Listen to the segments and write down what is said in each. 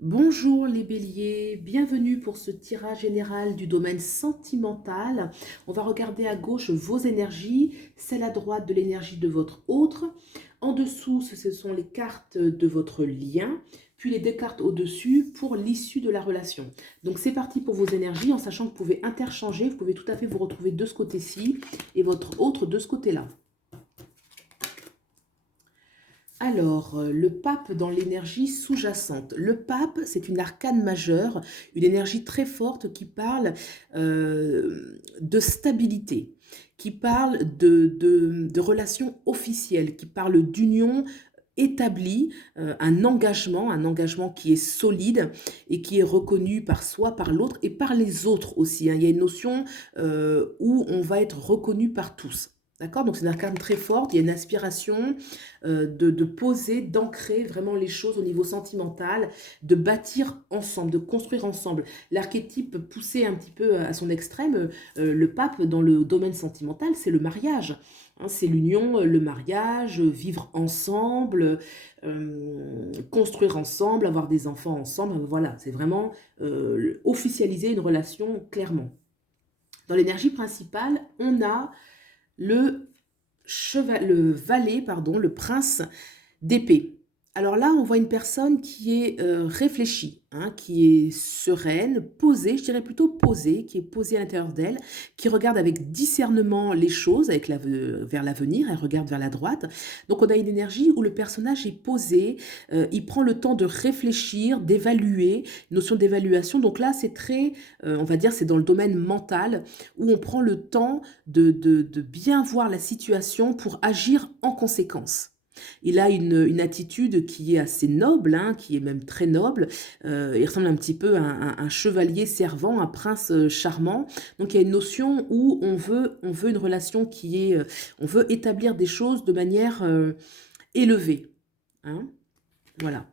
Bonjour les béliers, bienvenue pour ce tirage général du domaine sentimental. On va regarder à gauche vos énergies, celle à droite de l'énergie de votre autre. En dessous, ce sont les cartes de votre lien, puis les deux cartes au-dessus pour l'issue de la relation. Donc c'est parti pour vos énergies, en sachant que vous pouvez interchanger, vous pouvez tout à fait vous retrouver de ce côté-ci et votre autre de ce côté-là. Alors, le pape dans l'énergie sous-jacente. Le pape, c'est une arcane majeure, une énergie très forte qui parle de stabilité, qui parle de relations officielles, qui parle d'union établie, un engagement qui est solide et qui est reconnu par soi, par l'autre et par les autres aussi, hein. Il y a une notion où on va être reconnu par tous. D'accord? Donc c'est une arcane très forte, il y a une aspiration de poser, d'ancrer vraiment les choses au niveau sentimental, de bâtir ensemble, de construire ensemble. L'archétype poussé un petit peu à son extrême, le pape dans le domaine sentimental, c'est le mariage. Hein, c'est l'union, le mariage, vivre ensemble, construire ensemble, avoir des enfants ensemble. Voilà, c'est vraiment officialiser une relation clairement. Dans l'énergie principale, on a le valet, pardon, le prince d'épée. Alors là, on voit une personne qui est réfléchie, hein, qui est sereine, posée, je dirais plutôt posée, qui est posée à l'intérieur d'elle, qui regarde avec discernement les choses, vers l'avenir, elle regarde vers la droite. Donc on a une énergie où le personnage est posé, il prend le temps de réfléchir, d'évaluer, notion d'évaluation. Donc là, c'est très, on va dire, c'est dans le domaine mental, où on prend le temps de bien voir la situation pour agir en conséquence. Il a une attitude qui est assez noble, hein, qui est même très noble. Il ressemble un petit peu à un chevalier servant, un prince charmant. Donc il y a une notion où on veut une relation qui est... on veut établir des choses de manière élevée. Hein, voilà.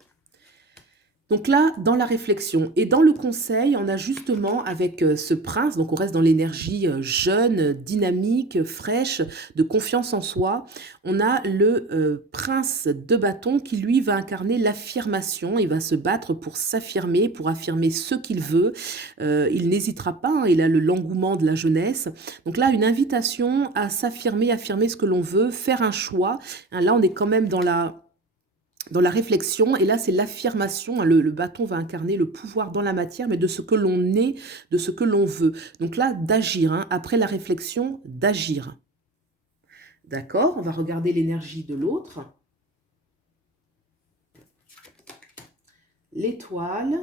Donc là, dans la réflexion et dans le conseil, on a justement avec ce prince, donc on reste dans l'énergie jeune, dynamique, fraîche, de confiance en soi, on a le prince de bâton qui lui va incarner l'affirmation, il va se battre pour s'affirmer, pour affirmer ce qu'il veut, il n'hésitera pas, hein, il a l'engouement de la jeunesse. Donc là, une invitation à s'affirmer, affirmer ce que l'on veut, faire un choix. Hein, là, on est quand même dans la réflexion, et là c'est l'affirmation, hein, le bâton va incarner le pouvoir dans la matière, mais de ce que l'on est, de ce que l'on veut. Donc là, d'agir, hein, après la réflexion, d'agir. D'accord? On va regarder l'énergie de l'autre. L'étoile,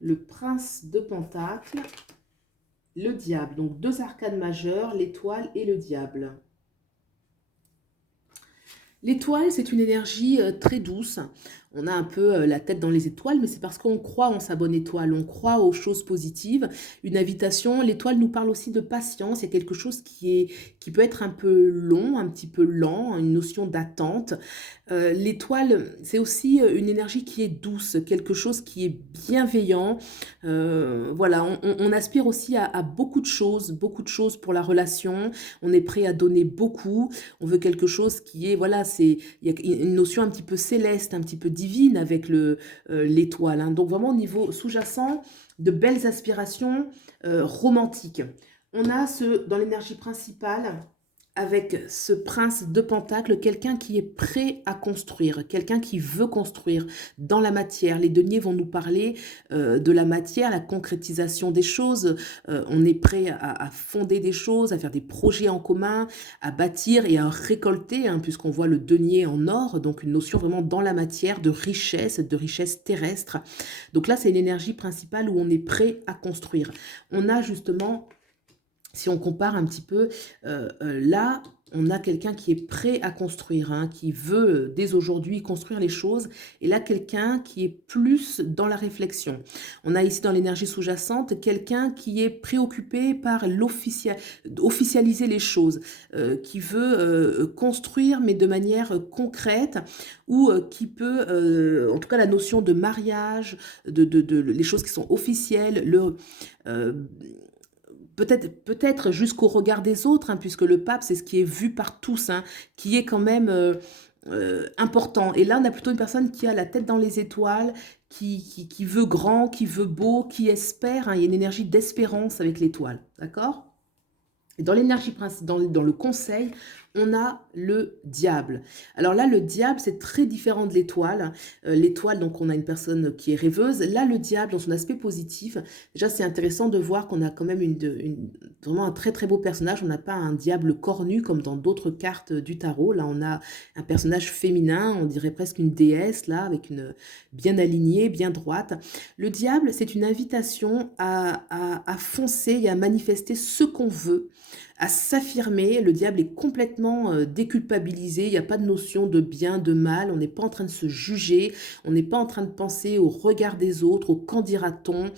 le prince de Pentacle, le diable. Donc deux arcanes majeures, l'étoile et le diable. L'étoile, c'est une énergie très douce. On a un peu la tête dans les étoiles, mais c'est parce qu'on croit en sa bonne étoile, on croit aux choses positives. Une invitation, l'étoile nous parle aussi de patience, il y a quelque chose qui peut être un peu long, un petit peu lent, une notion d'attente. L'étoile, c'est aussi une énergie qui est douce, quelque chose qui est bienveillant. Voilà, on aspire aussi à beaucoup de choses pour la relation. On est prêt à donner beaucoup. On veut quelque chose qui est, voilà, il y a une notion un petit peu céleste, un petit peu divine avec l'étoile. Hein. Donc vraiment au niveau sous-jacent, de belles aspirations romantiques. On a dans l'énergie principale, avec ce prince de Pentacle, quelqu'un qui est prêt à construire, quelqu'un qui veut construire dans la matière. Les deniers vont nous parler de la matière, la concrétisation des choses. On est prêt à fonder des choses, à faire des projets en commun, à bâtir et à récolter, hein, puisqu'on voit le denier en or, donc une notion vraiment dans la matière de richesse terrestre. Donc là, c'est une énergie principale où on est prêt à construire. On a justement, si on compare un petit peu, là, on a quelqu'un qui est prêt à construire, hein, qui veut dès aujourd'hui construire les choses. Et là, quelqu'un qui est plus dans la réflexion. On a ici dans l'énergie sous-jacente quelqu'un qui est préoccupé par officialiser les choses, qui veut construire mais de manière concrète, ou qui peut, en tout cas la notion de mariage, les choses qui sont officielles, euh, peut-être jusqu'au regard des autres, hein, puisque le pape, c'est ce qui est vu par tous, hein, qui est quand même important. Et là, on a plutôt une personne qui a la tête dans les étoiles, qui veut grand, qui veut beau, qui espère, hein. Il y a une énergie d'espérance avec l'étoile, d'accord? Et dans l'énergie principale, dans le conseil, on a le diable. Alors là, le diable, c'est très différent de l'étoile. L'étoile, donc on a une personne qui est rêveuse. Là, le diable, dans son aspect positif, déjà c'est intéressant de voir qu'on a quand même vraiment un très très beau personnage. On n'a pas un diable cornu comme dans d'autres cartes du tarot. Là, on a un personnage féminin, on dirait presque une déesse, là, avec une bien alignée, bien droite. Le diable, c'est une invitation à foncer et à manifester ce qu'on veut, à s'affirmer. Le diable est complètement déculpabilisé, il n'y a pas de notion de bien, de mal, on n'est pas en train de se juger, on n'est pas en train de penser au regard des autres, au qu'en dira-t-on.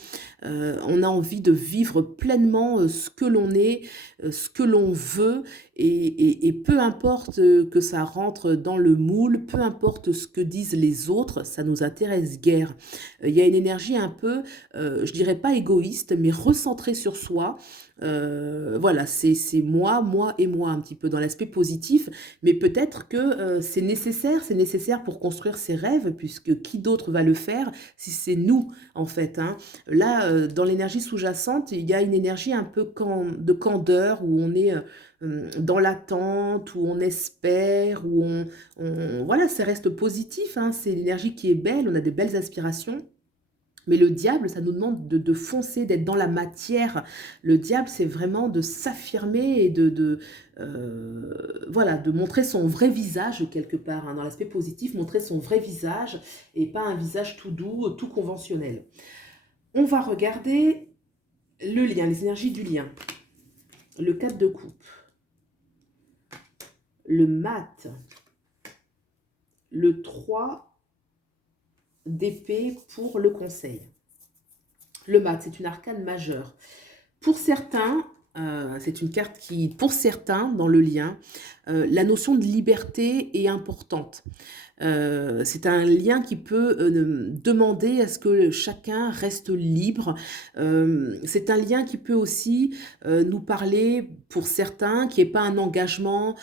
On a envie de vivre pleinement ce que l'on est, ce que l'on veut, et peu importe que ça rentre dans le moule, peu importe ce que disent les autres, ça nous intéresse guère. Il y a une énergie un peu, je dirais pas égoïste, mais recentrée sur soi. Voilà, c'est moi et moi un petit peu dans l'aspect positif, mais peut-être que c'est nécessaire pour construire ses rêves, puisque qui d'autre va le faire si c'est nous en fait, hein. Là, dans l'énergie sous-jacente, il y a une énergie un peu de candeur, où on est dans l'attente, où on espère, voilà, ça reste positif, hein. C'est l'énergie qui est belle, on a des belles aspirations. Mais le diable, ça nous demande de foncer, d'être dans la matière. Le diable, c'est vraiment de s'affirmer et voilà, de montrer son vrai visage quelque part, hein, dans l'aspect positif, montrer son vrai visage et pas un visage tout doux, tout conventionnel. On va regarder le lien, les énergies du lien. Le 4 de coupe, le mat, le 3 d'épée pour le conseil. Le mat, c'est une arcane majeure. Pour certains, c'est une carte qui, pour certains, dans le lien, la notion de liberté est importante. C'est un lien qui peut demander à ce que chacun reste libre. C'est un lien qui peut aussi nous parler, pour certains, qui n'est pas un engagement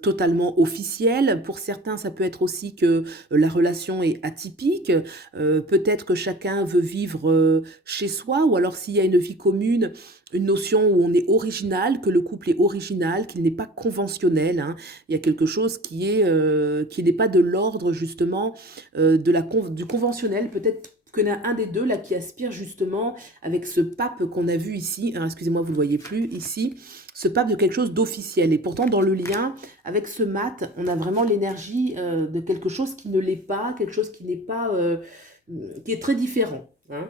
totalement officiel. Pour certains, ça peut être aussi que la relation est atypique. Peut-être que chacun veut vivre chez soi, ou alors s'il y a une vie commune, une notion où on est original, que le couple est original, qu'il n'est pas conventionnel, hein. Il y a quelque chose qui n'est pas de l'ordre justement du conventionnel. Peut-être qu'il y en a un des deux là qui aspire justement, avec ce pape qu'on a vu ici, hein, excusez-moi, vous ne le voyez plus ici, ce pape de quelque chose d'officiel. Et pourtant, dans le lien avec ce mat, on a vraiment l'énergie de quelque chose qui ne l'est pas, quelque chose qui n'est pas, qui est très différent, hein.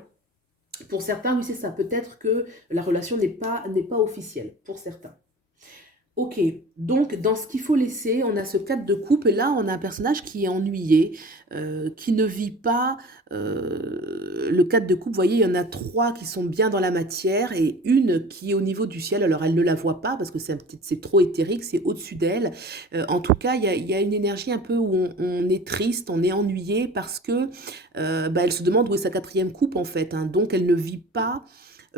Pour certains, oui, c'est ça. Peut-être que la relation n'est pas officielle, pour certains. Ok, donc dans ce qu'il faut laisser, on a ce 4 de coupe, et là on a un personnage qui est ennuyé, qui ne vit pas le 4 de coupe. Vous voyez, il y en a 3 qui sont bien dans la matière et une qui est au niveau du ciel. Alors elle ne la voit pas parce que c'est trop éthérique, c'est au-dessus d'elle. En tout cas, il y a une énergie un peu où on est triste, on est ennuyé parce que elle se demande où est sa 4e coupe en fait, hein. Donc elle ne vit pas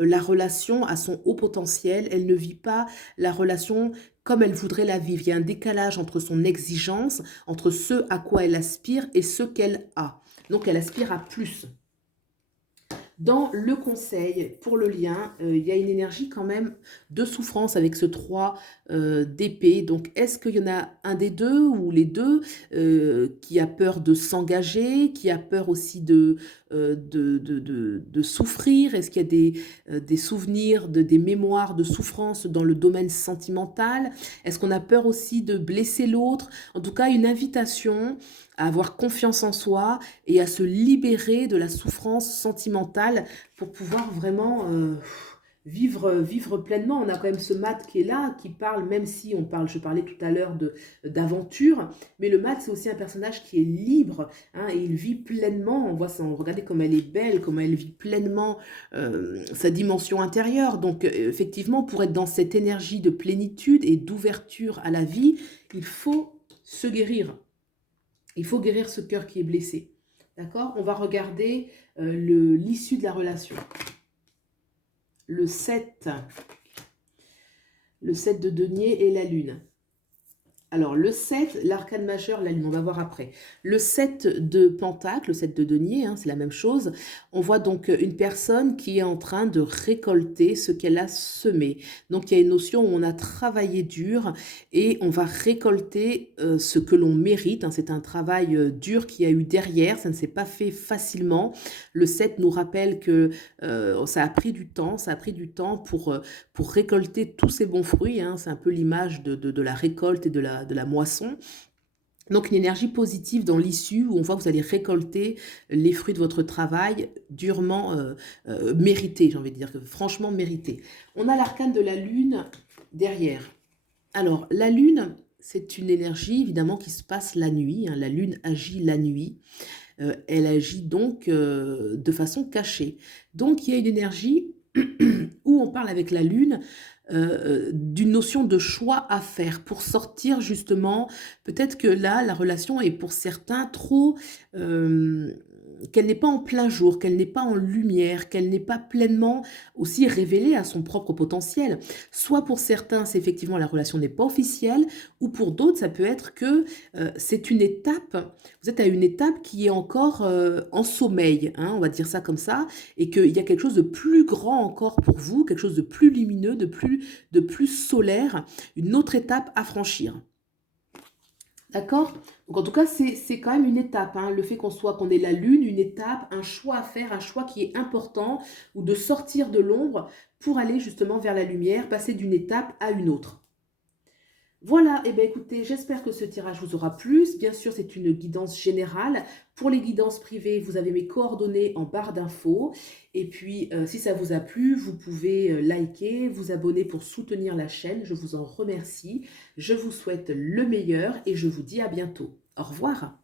la relation à son haut potentiel, elle ne vit pas la relation comme elle voudrait la vivre. Il y a un décalage entre son exigence, entre ce à quoi elle aspire et ce qu'elle a. Donc elle aspire à plus. Dans le conseil pour le lien, il y a une énergie quand même de souffrance avec ce 3 d'épée. Donc, est-ce qu'il y en a un des deux ou les deux qui a peur de s'engager, qui a peur aussi de souffrir? Est-ce qu'il y a des souvenirs, des mémoires de souffrance dans le domaine sentimental? Est-ce qu'on a peur aussi de blesser l'autre? En tout cas, une invitation à avoir confiance en soi et à se libérer de la souffrance sentimentale pour pouvoir vraiment vivre pleinement. On a quand même ce mat qui est là, qui parle, même si je parlais tout à l'heure d'aventure, mais le mat, c'est aussi un personnage qui est libre, hein, et il vit pleinement. On voit ça, regardez comme elle est belle, comme elle vit pleinement sa dimension intérieure. Donc effectivement, pour être dans cette énergie de plénitude et d'ouverture à la vie, il faut se guérir. Il faut guérir ce cœur qui est blessé. D'accord? On va regarder l'issue de la relation. Le 7 de denier et la lune. Alors, le 7, l'arcane majeur, la lune, on va voir après. Le 7 de Pentacle, le 7 de denier, hein, c'est la même chose. On voit donc une personne qui est en train de récolter ce qu'elle a semé. Donc, il y a une notion où on a travaillé dur et on va récolter ce que l'on mérite, hein. C'est un travail dur qu'il y a eu derrière, ça ne s'est pas fait facilement. Le 7 nous rappelle que ça a pris du temps, ça a pris du temps pour récolter tous ces bons fruits, hein. C'est un peu l'image de la récolte et de la moisson. Donc une énergie positive dans l'issue où on voit que vous allez récolter les fruits de votre travail durement mérité, j'ai envie de dire, franchement mérité. On a l'arcane de la lune derrière. Alors la lune, c'est une énergie évidemment qui se passe la nuit, hein. La lune agit la nuit. Elle agit donc de façon cachée. Donc il y a une énergie où on parle avec la lune d'une notion de choix à faire pour sortir justement, peut-être que là, la relation est pour certains trop, euh, qu'elle n'est pas en plein jour, qu'elle n'est pas en lumière, qu'elle n'est pas pleinement aussi révélée à son propre potentiel. Soit pour certains, c'est effectivement la relation n'est pas officielle, ou pour d'autres, ça peut être que c'est une étape, vous êtes à une étape qui est encore en sommeil, hein, on va dire ça comme ça, et qu'il y a quelque chose de plus grand encore pour vous, quelque chose de plus lumineux, de plus solaire, une autre étape à franchir. D'accord? Donc en tout cas, c'est quand même une étape, hein. Le fait qu'on ait la lune, une étape, un choix à faire, un choix qui est important, ou de sortir de l'ombre pour aller justement vers la lumière, passer d'une étape à une autre. Voilà, et bien écoutez, j'espère que ce tirage vous aura plu. Bien sûr, c'est une guidance générale. Pour les guidances privées, vous avez mes coordonnées en barre d'infos. Et puis, si ça vous a plu, vous pouvez liker, vous abonner pour soutenir la chaîne. Je vous en remercie. Je vous souhaite le meilleur et je vous dis à bientôt. Au revoir.